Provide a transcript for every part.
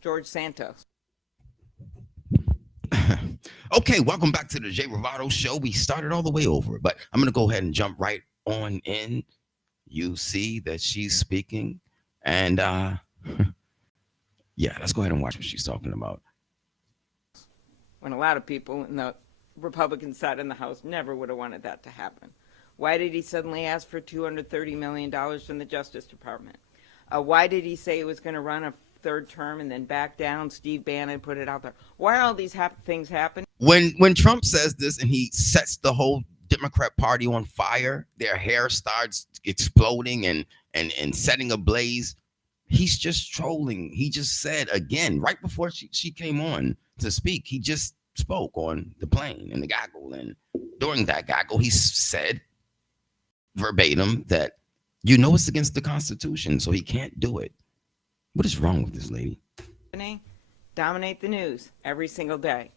George Santos. Okay, welcome back to the Jay Ravato Show. We started all the way over, but I'm going to go ahead and jump right on in. You see that she's speaking, and yeah, let's go ahead and watch what she's talking about. When a lot of people in the Republican side in the House never would have wanted that to happen. Why did he suddenly ask for $230 million from the Justice Department? Why did he say he was going to run a third term and then back down? Steve Bannon put it out there. Why are all these things happening? When Trump says this and he sets the whole Democrat Party on fire, their hair starts exploding and setting ablaze. He's just trolling. He just said again right before she came on to speak. He just spoke on the plane and the gaggle, and during that gaggle, he said verbatim that it's against the Constitution, so he can't do it. What is wrong with this lady? Dominate the news every single day.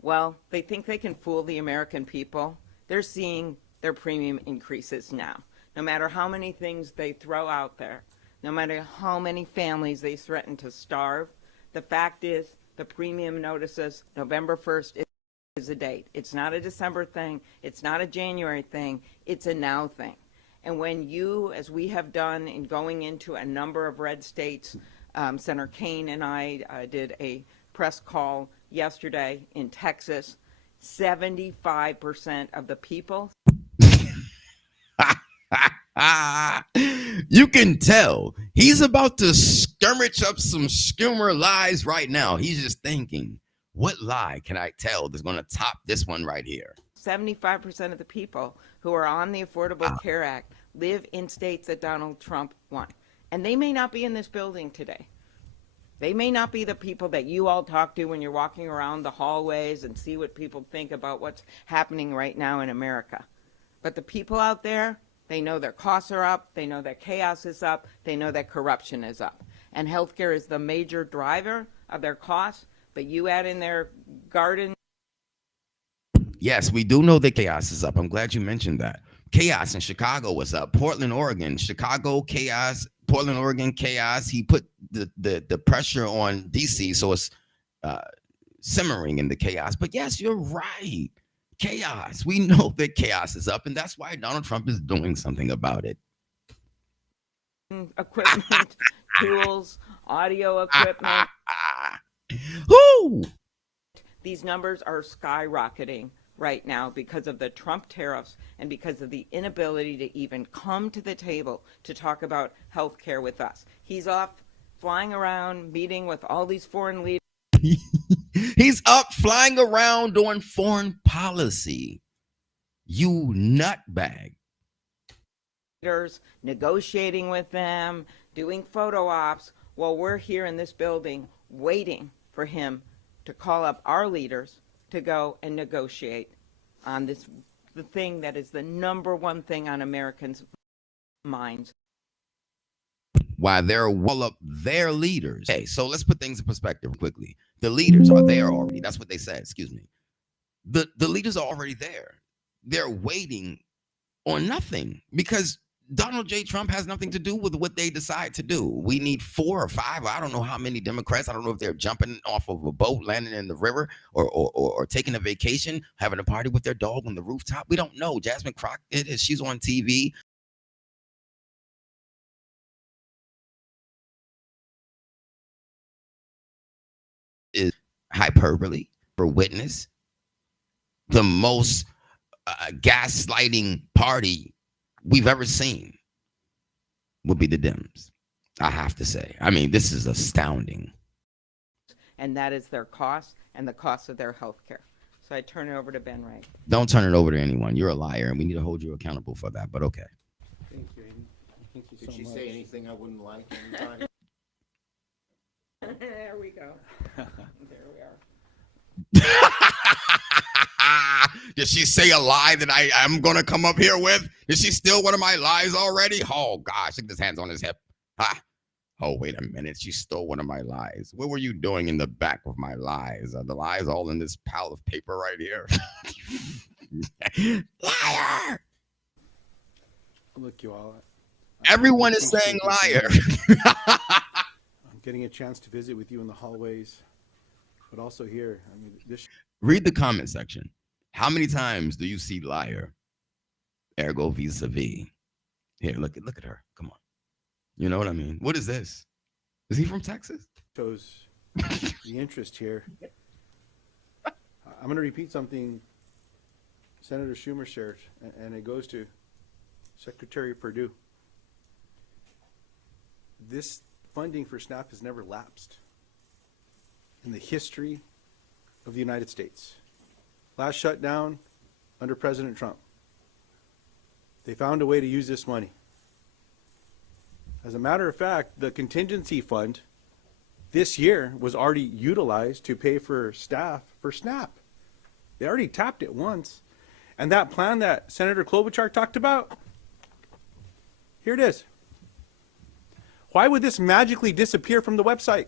Well, they think they can fool the American people. They're seeing their premium increases now. No matter how many things they throw out there, no matter how many families they threaten to starve, the fact is the premium notices November 1st is a date. It's not a December thing. It's not a January thing. It's a now thing. And when you, as we have done in going into a number of red states, Senator Kaine and I did a press call yesterday in Texas, 75% of the people. You can tell he's about to skirmish up some Schumer lies right now. He's just thinking, what lie can I tell that's going to top this one right here? 75% of the people who are on the Affordable Care Act live in states that Donald Trump won. And they may not be in this building today. They may not be the people that you all talk to when you're walking around the hallways and see what people think about what's happening right now in America. But the people out there, they know their costs are up, they know that chaos is up, they know that corruption is up. And healthcare is the major driver of their costs, but you add in their garden. Yes, we do know that chaos is up. I'm glad you mentioned that. Chaos in Chicago was up. Portland, Oregon, Chicago, chaos. Portland, Oregon, chaos. He put the pressure on DC, so it's simmering in the chaos. But yes, you're right. Chaos. We know that chaos is up, and that's why Donald Trump is doing something about it. Equipment, tools, audio equipment. Who? These numbers are skyrocketing right now because of the Trump tariffs and because of the inability to even come to the table to talk about health care with us. He's off flying around, meeting with all these foreign leaders. He's up flying around doing foreign policy. You nutbag. Negotiating with them, doing photo ops, while we're here in this building waiting for him to call up our leaders to go and negotiate on this, the thing that is the number one thing on Americans' minds. Why they're well up their leaders. Okay, so let's put things in perspective quickly. The leaders are there already. That's what they said. Excuse me. The leaders are already there. They're waiting on nothing because Donald J. Trump has nothing to do with what they decide to do. We need 4 or 5. I don't know how many Democrats. I don't know if they're jumping off of a boat, landing in the river, or taking a vacation, having a party with their dog on the rooftop. We don't know. Jasmine Crockett, she's on TV. Is hyperbole for witness. The most gaslighting party we've ever seen would be the Dems. I have to say. I mean, this is astounding. And that is their cost and the cost of their health care. So I turn it over to Ben Ray. Don't turn it over to anyone. You're a liar, and we need to hold you accountable for that. But okay. Thank you, Amy. Thank you Did so she much. say anything I wouldn't like anytime? There we go. There we are. Did she say a lie that I'm going to come up here with? Is she still one of my lies already? Oh, gosh. Look at his hands on his hip. Ah. Oh, wait a minute. She stole one of my lies. What were you doing in the back of my lies? Are the lies all in this pile of paper right here? Liar! Look, you all. Everyone is saying liar. I'm getting a chance to visit with you in the hallways, but also here. I mean, this Read the comment section. How many times do you see liar? Ergo vis-a-vis. Here, look at her. Come on. You know what I mean? What is this? Is he from Texas? shows the interest here. I'm going to repeat something Senator Schumer shared, and it goes to Secretary Perdue. This funding for SNAP has never lapsed in the history of the United States. Last shutdown under President Trump. They found a way to use this money. As a matter of fact, the contingency fund this year was already utilized to pay for staff for SNAP. They already tapped it once. And that plan that Senator Klobuchar talked about, here it is. Why would this magically disappear from the website?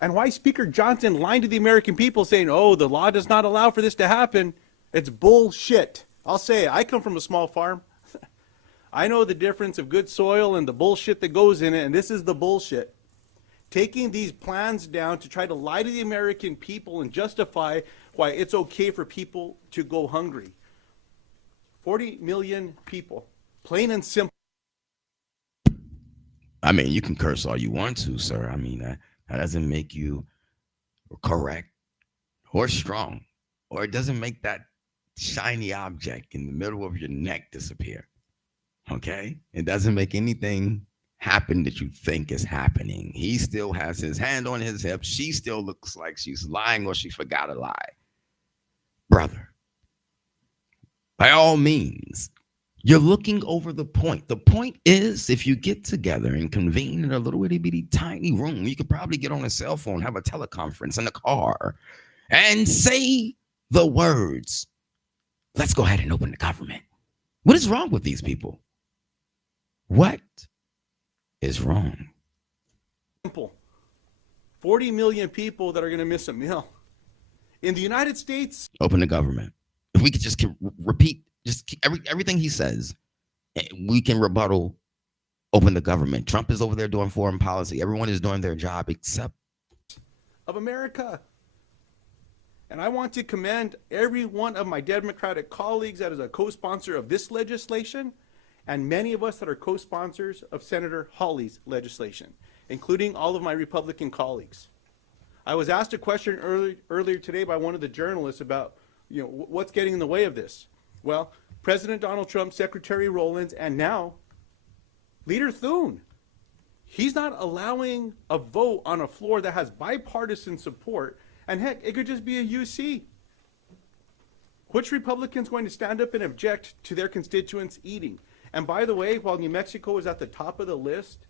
And why Speaker Johnson lying to the American people saying, oh, the law does not allow for this to happen? It's bullshit. I'll say it. I come from a small farm. I know the difference of good soil and the bullshit that goes in it, and this is the bullshit. Taking these plans down to try to lie to the American people and justify why it's okay for people to go hungry. 40 million people, plain and simple. I mean, you can curse all you want to, sir. I mean, that doesn't make you correct or strong, or it doesn't make that shiny object in the middle of your neck disappear. Okay? It doesn't make anything happen that you think is happening. He still has his hand on his hip. She still looks like she's lying or she forgot to lie. Brother, by all means, you're looking over the point. The point is, if you get together and convene in a little itty bitty tiny room, you could probably get on a cell phone, have a teleconference in a car, and say the words, let's go ahead and open the government. What is wrong with these people? What is wrong? Simple. 40 million people that are going to miss a meal. In the United States, Open the government. If we could just repeat everything he says, we can rebuttal, open the government. Trump is over there doing foreign policy. Everyone is doing their job except of America. And I want to commend every one of my Democratic colleagues that is a co-sponsor of this legislation, and many of us that are co-sponsors of Senator Hawley's legislation, including all of my Republican colleagues. I was asked a question earlier today by one of the journalists about, what's getting in the way of this? Well, President Donald Trump, Secretary Rowlands, and now Leader Thune. He's not allowing a vote on a floor that has bipartisan support, and heck, it could just be a UC. Which Republican's going to stand up and object to their constituents eating? And by the way, while New Mexico is at the top of the list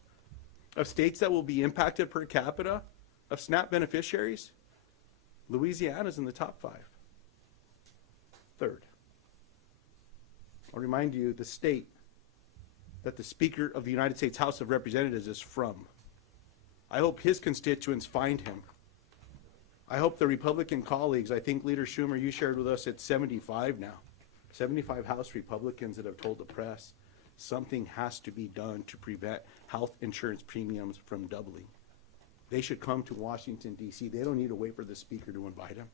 of states that will be impacted per capita of SNAP beneficiaries, Louisiana's in the top 5. Third. I'll remind you the state that the Speaker of the United States House of Representatives is from. I hope his constituents find him. I hope the Republican colleagues, I think Leader Schumer, you shared with us, it's 75 now. 75 House Republicans that have told the press something has to be done to prevent health insurance premiums from doubling. They should come to Washington, D.C. They don't need to wait for the Speaker to invite them.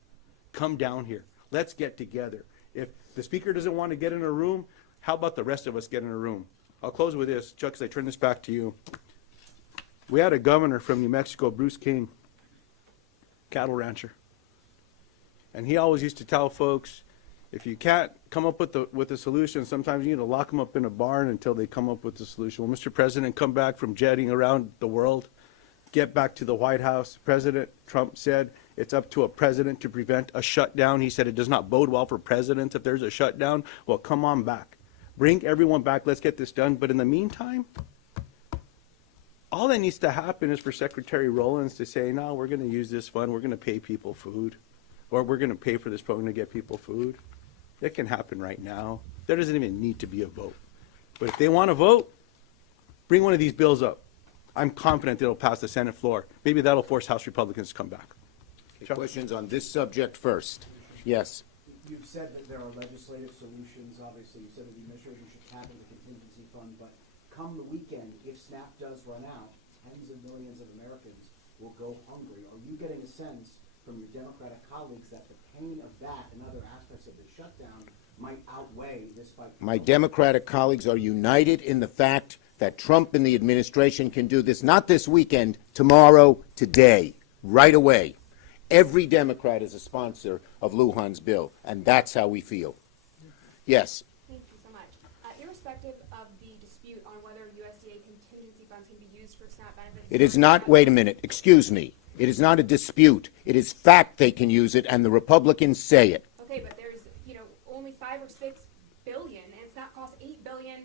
Come down here. Let's get together. If the Speaker doesn't want to get in a room, how about the rest of us get in a room? I'll close with this. Chuck, as I turn this back to you. We had a governor from New Mexico, Bruce King, cattle rancher. And he always used to tell folks, if you can't come up with a solution, sometimes you need to lock them up in a barn until they come up with the solution. Well, Mr. President, come back from jetting around the world, get back to the White House. President Trump said it's up to a president to prevent a shutdown. He said it does not bode well for presidents if there's a shutdown. Well, come on back. Bring everyone back. Let's get this done. But in the meantime, all that needs to happen is for Secretary Rowlands to say, no, we're going to use this fund. We're going to pay people food. Or we're going to pay for this program to get people food. It can happen right now. There doesn't even need to be a vote. But if they want to vote, bring one of these bills up. I'm confident it'll pass the Senate floor. Maybe that'll force House Republicans to come back. Okay, questions on this subject first? Yes. You've said that there are legislative solutions. Obviously, you said that the administration should tap into the contingency fund, but come the weekend, if SNAP does run out, tens of millions of Americans will go hungry. Are you getting a sense from your Democratic colleagues that the pain of that and other aspects of the shutdown might outweigh this fight? My Democratic colleagues are united in the fact that Trump and the administration can do this, not this weekend, tomorrow, today, right away. Every Democrat is a sponsor of Lujan's bill, and that's how we feel. Yes. Thank you so much. Irrespective of the dispute on whether USDA contingency funds can be used for SNAP benefits. It is not, wait a minute, excuse me. It is not a dispute. It is fact they can use it, and the Republicans say it. Okay, but there's, only 5 or 6 billion, and it's not cost $8 billion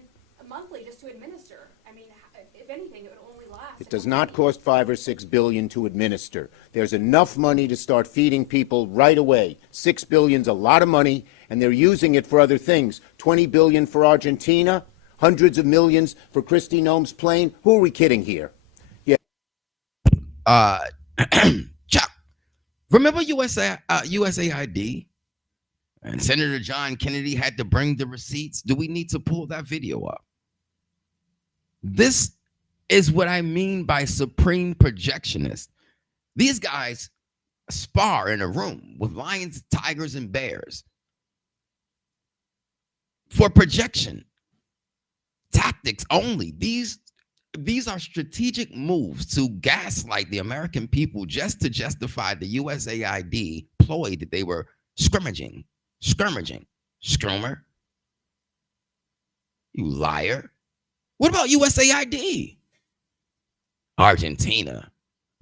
monthly just to administer. I mean, if anything, it would only last. It does not cost 5 or 6 billion to administer. There's enough money to start feeding people right away. 6 billion's a lot of money, and they're using it for other things. 20 billion for Argentina, hundreds of millions for Kristi Noem's plane. Who are we kidding here? Chuck, remember USAID? And Senator John Kennedy had to bring the receipts. Do we need to pull that video up? This is what I mean by supreme projectionist. These guys spar in a room with lions, tigers, and bears for projection tactics only. These are strategic moves to gaslight the American people just to justify the USAID ploy that they were skirming. Screamer. You liar. What about USAID? Argentina.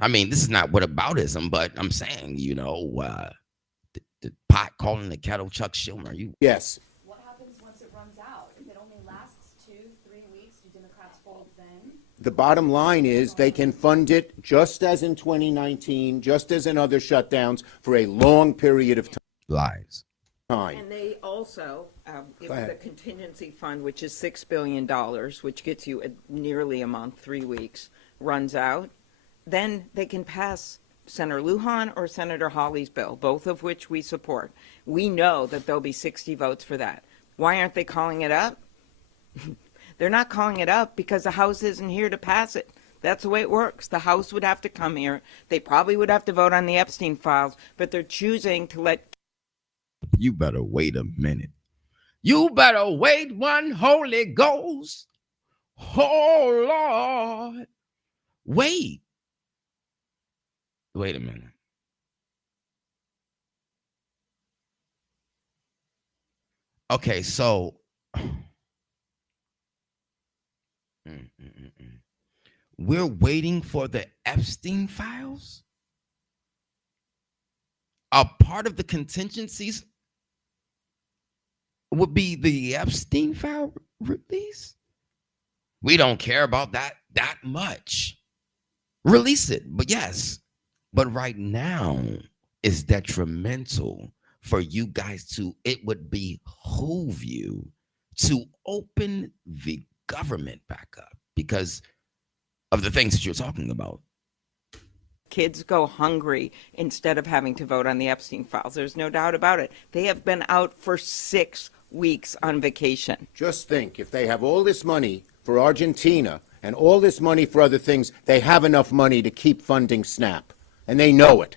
I mean, this is not whataboutism, but I'm saying, the pot calling the kettle Chuck Schumer. Yes. What happens once it runs out? If it only lasts 2-3 weeks, do Democrats fold then? The bottom line is they can fund it just as in 2019, just as in other shutdowns, for a long period of Lies. time. And they also, if Go the ahead. contingency fund, which is $6 billion, which gets you nearly a month, 3 weeks, runs out, then they can pass Senator Lujan or Senator Hawley's bill, both of which we support. We know that there'll be 60 votes for that. Why aren't they calling it up? They're not calling it up because the House isn't here to pass it. That's the way it works. The House would have to come here. They probably would have to vote on the Epstein files, but they're choosing to let. You better wait a minute. You better wait one Holy Ghost. Oh, Lord. Wait a minute. Okay, so we're waiting for the Epstein files? A part of the contingencies would be the Epstein file release? We don't care about that much. Release it, but yes. But right now is detrimental for you guys it would behoove you to open the government back up because of the things that you're talking about. Kids go hungry instead of having to vote on the Epstein files. There's no doubt about it. They have been out for 6 weeks on vacation. Just think, if they have all this money for Argentina and all this money for other things, they have enough money to keep funding SNAP. And they know it.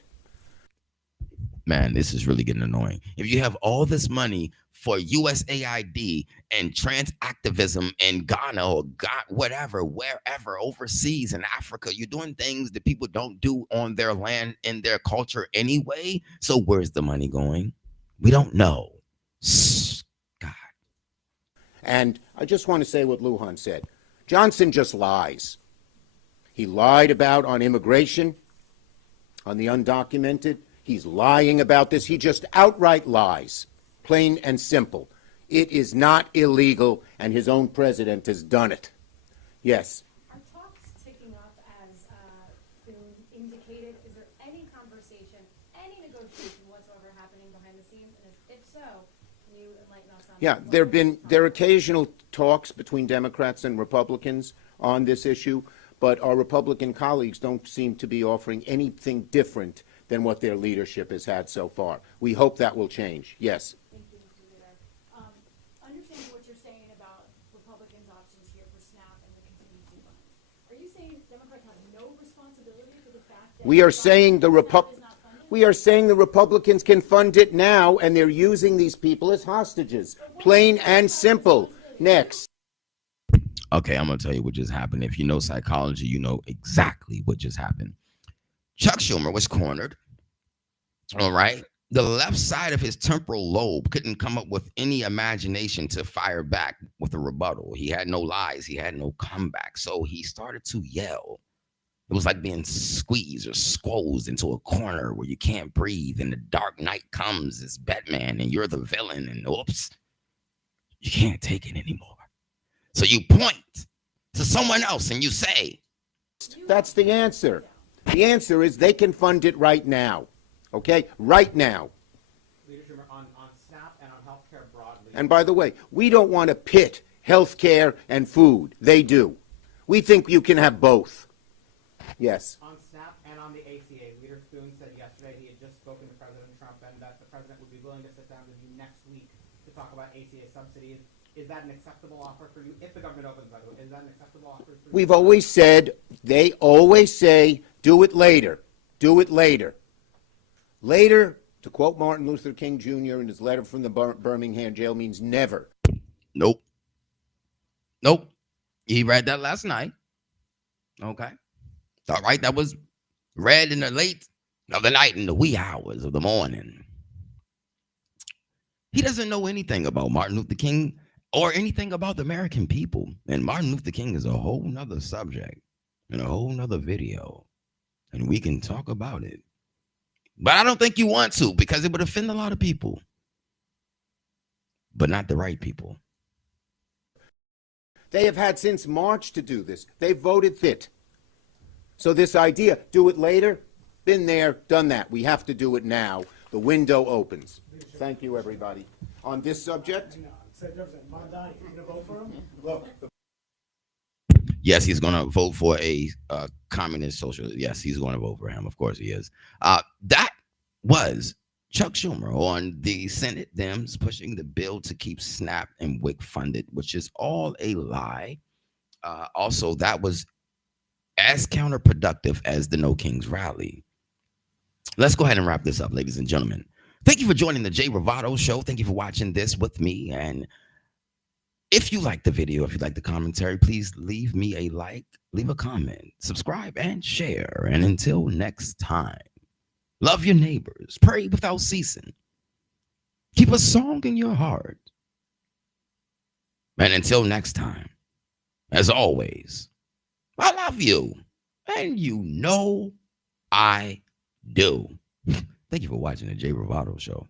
Man, this is really getting annoying. If you have all this money for USAID and trans activism in Ghana or whatever, wherever, overseas in Africa, you're doing things that people don't do on their land, in their culture anyway. So where's the money going? We don't know. God. And I just want to say what Lujan said. Johnson just lies. He lied about on immigration, on the undocumented. He's lying about this. He just outright lies, plain and simple. It is not illegal, and his own president has done it. Yes. Are talks ticking up as been indicated? Is there any conversation, any negotiation whatsoever happening behind the scenes? And if so, can you enlighten us on Yeah, what there are occasional talks between Democrats and Republicans on this issue, but our Republican colleagues don't seem to be offering anything different than what their leadership has had so far. We hope that will change. Yes. Thank you, Mr. Leader. Understanding what you're saying about Republicans' options here for SNAP and the contingency funds, are you saying Democrats have We are saying the Republicans can fund it now, and they're using these people as hostages. Plain and simple. Next. Okay, I'm gonna tell you what just happened. If you know psychology, you know exactly what just happened. Chuck Schumer was cornered. All right. The left side of his temporal lobe couldn't come up with any imagination to fire back with a rebuttal. He had no lies. He had no comeback. So he started to yell. It was like being squeezed or squozed into a corner where you can't breathe, and the dark night comes as Batman, and you're the villain, and oops, you can't take it anymore. So you point to someone else and you say, That's the answer. The answer is they can fund it right now. Okay? Right now. Leader Schumer, on SNAP and on healthcare broadly. And by the way, we don't want to pit healthcare and food. They do. We think you can have both. Yes. On SNAP and on the ACA, Leader Spoon said yesterday he had just spoken to President Trump and that the president would be willing to sit down with you next week to talk about ACA subsidies. Is that an acceptable offer for you? If the government opens, by the way, is that an acceptable offer for you? We've always said, they always say, do it later. Do it later. Later, to quote Martin Luther King Jr. in his letter from the Birmingham jail, means never. nope. Nope. He read that last night. Okay. All right. That was read in the late of the night, in the wee hours of the morning. He doesn't know anything about Martin Luther King or anything about the American people. And Martin Luther King is a whole nother subject and a whole nother video. And we can talk about it. But I don't think you want to, because it would offend a lot of people. But not the right people. They have had since March to do this. They voted fit. So this idea, do it later, been there, done that. We have to do it now. The window opens. Thank you, everybody. On this subject? Look, Yes, he's going to vote for a communist socialist. Yes, he's going to vote for him. Of course he is. That was Chuck Schumer on the Senate Dems pushing the bill to keep SNAP and WIC funded, which is all a lie. Also, that was as counterproductive as the No Kings rally. Let's go ahead and wrap this up, ladies and gentlemen. Thank you for joining the Jay Ravato Show. Thank you for watching this with me. And if you like the video, if you like the commentary, please leave me a like, leave a comment, subscribe, and share. And until next time, love your neighbors, pray without ceasing, keep a song in your heart. And until next time, as always, I love you. And you know I do. Thank you for watching the Jay Ravato Show.